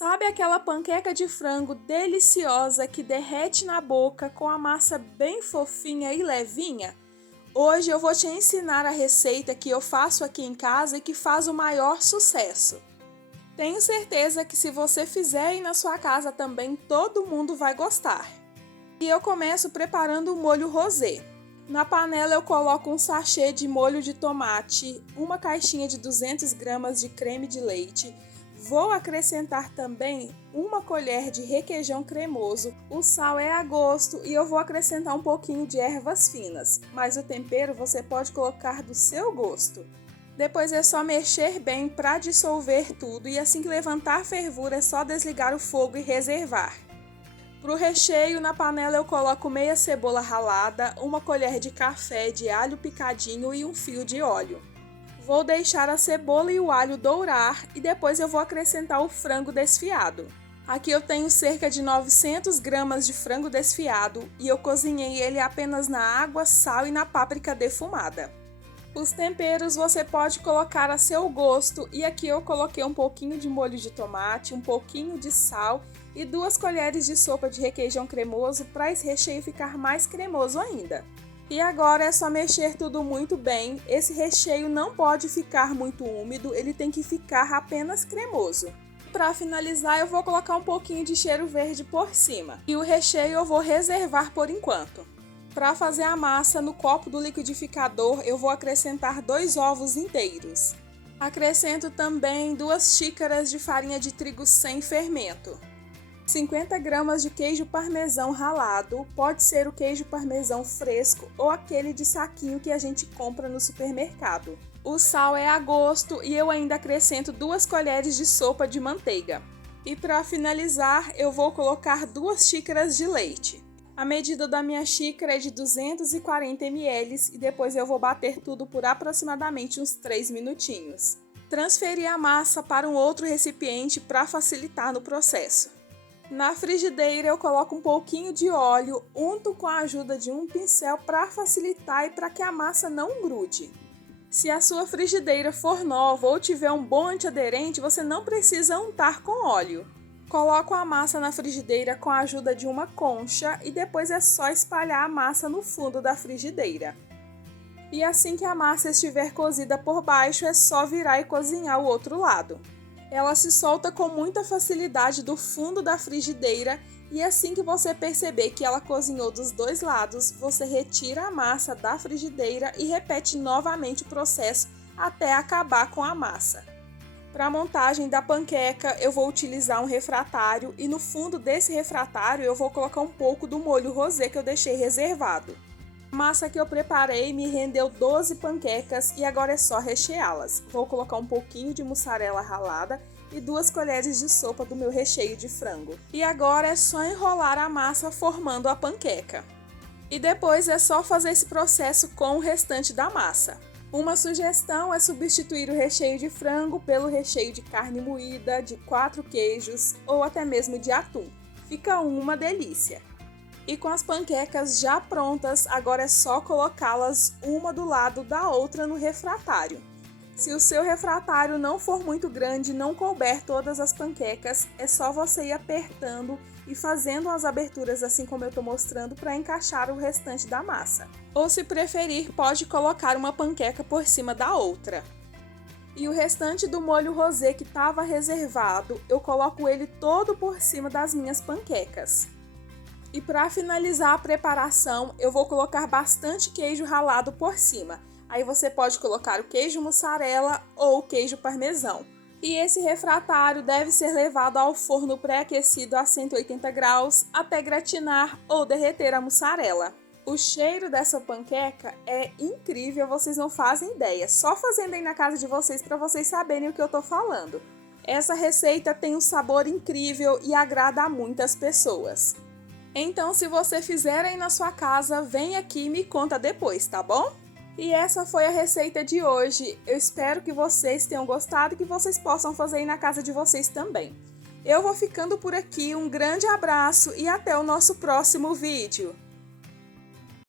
Sabe aquela panqueca de frango deliciosa que derrete na boca com a massa bem fofinha e levinha? Hoje eu vou te ensinar a receita que eu faço aqui em casa e que faz o maior sucesso. Tenho certeza que se você fizer aí na sua casa também todo mundo vai gostar. E eu começo preparando o molho rosé. Na panela eu coloco um sachê de molho de tomate, uma caixinha de 200 gramas de creme de leite. Vou acrescentar também uma colher de requeijão cremoso. O sal é a gosto e eu vou acrescentar um pouquinho de ervas finas, mas o tempero você pode colocar do seu gosto. Depois é só mexer bem para dissolver tudo e assim que levantar a fervura é só desligar o fogo e reservar. Para o recheio, na panela eu coloco meia cebola ralada, uma colher de café de alho picadinho e um fio de óleo. Vou deixar a cebola e o alho dourar e depois eu vou acrescentar o frango desfiado. Aqui eu tenho cerca de 900 gramas de frango desfiado e eu cozinhei ele apenas na água, sal e na páprica defumada. Os temperos você pode colocar a seu gosto e aqui eu coloquei um pouquinho de molho de tomate, um pouquinho de sal e 2 colheres de sopa de requeijão cremoso para esse recheio ficar mais cremoso ainda. E agora é só mexer tudo muito bem, esse recheio não pode ficar muito úmido, ele tem que ficar apenas cremoso. Para finalizar eu vou colocar um pouquinho de cheiro verde por cima e o recheio eu vou reservar por enquanto. Para fazer a massa, no copo do liquidificador eu vou acrescentar 2 ovos inteiros. Acrescento também 2 xícaras de farinha de trigo sem fermento. 50 gramas de queijo parmesão ralado, pode ser o queijo parmesão fresco ou aquele de saquinho que a gente compra no supermercado. O sal é a gosto e eu ainda acrescento 2 colheres de sopa de manteiga. E para finalizar, eu vou colocar 2 xícaras de leite. A medida da minha xícara é de 240 ml e depois eu vou bater tudo por aproximadamente uns 3 minutinhos. Transferi a massa para um outro recipiente para facilitar no processo. Na frigideira eu coloco um pouquinho de óleo, unto com a ajuda de um pincel para facilitar e para que a massa não grude. Se a sua frigideira for nova ou tiver um bom antiaderente, você não precisa untar com óleo. Coloco a massa na frigideira com a ajuda de uma concha e depois é só espalhar a massa no fundo da frigideira. E assim que a massa estiver cozida por baixo, é só virar e cozinhar o outro lado. Ela se solta com muita facilidade do fundo da frigideira e assim que você perceber que ela cozinhou dos 2 lados, você retira a massa da frigideira e repete novamente o processo até acabar com a massa. Para a montagem da panqueca, eu vou utilizar um refratário e no fundo desse refratário eu vou colocar um pouco do molho rosé que eu deixei reservado. A massa que eu preparei me rendeu 12 panquecas e agora é só recheá-las. Vou colocar um pouquinho de mussarela ralada e 2 colheres de sopa do meu recheio de frango. E agora é só enrolar a massa formando a panqueca. E depois é só fazer esse processo com o restante da massa. Uma sugestão é substituir o recheio de frango pelo recheio de carne moída, de 4 queijos ou até mesmo de atum. Fica uma delícia! E com as panquecas já prontas, agora é só colocá-las uma do lado da outra no refratário. Se o seu refratário não for muito grande e não couber todas as panquecas, é só você ir apertando e fazendo as aberturas assim como eu estou mostrando para encaixar o restante da massa. Ou se preferir, pode colocar uma panqueca por cima da outra. E o restante do molho rosé que estava reservado, eu coloco ele todo por cima das minhas panquecas. E para finalizar a preparação, eu vou colocar bastante queijo ralado por cima. Aí você pode colocar o queijo mussarela ou o queijo parmesão. E esse refratário deve ser levado ao forno pré-aquecido a 180 graus até gratinar ou derreter a mussarela. O cheiro dessa panqueca é incrível, vocês não fazem ideia. Só fazendo aí na casa de vocês para vocês saberem o que eu tô falando. Essa receita tem um sabor incrível e agrada a muitas pessoas. Então, se você fizer aí na sua casa, vem aqui e me conta depois, tá bom? E essa foi a receita de hoje. Eu espero que vocês tenham gostado e que vocês possam fazer aí na casa de vocês também. Eu vou ficando por aqui, um grande abraço e até o nosso próximo vídeo.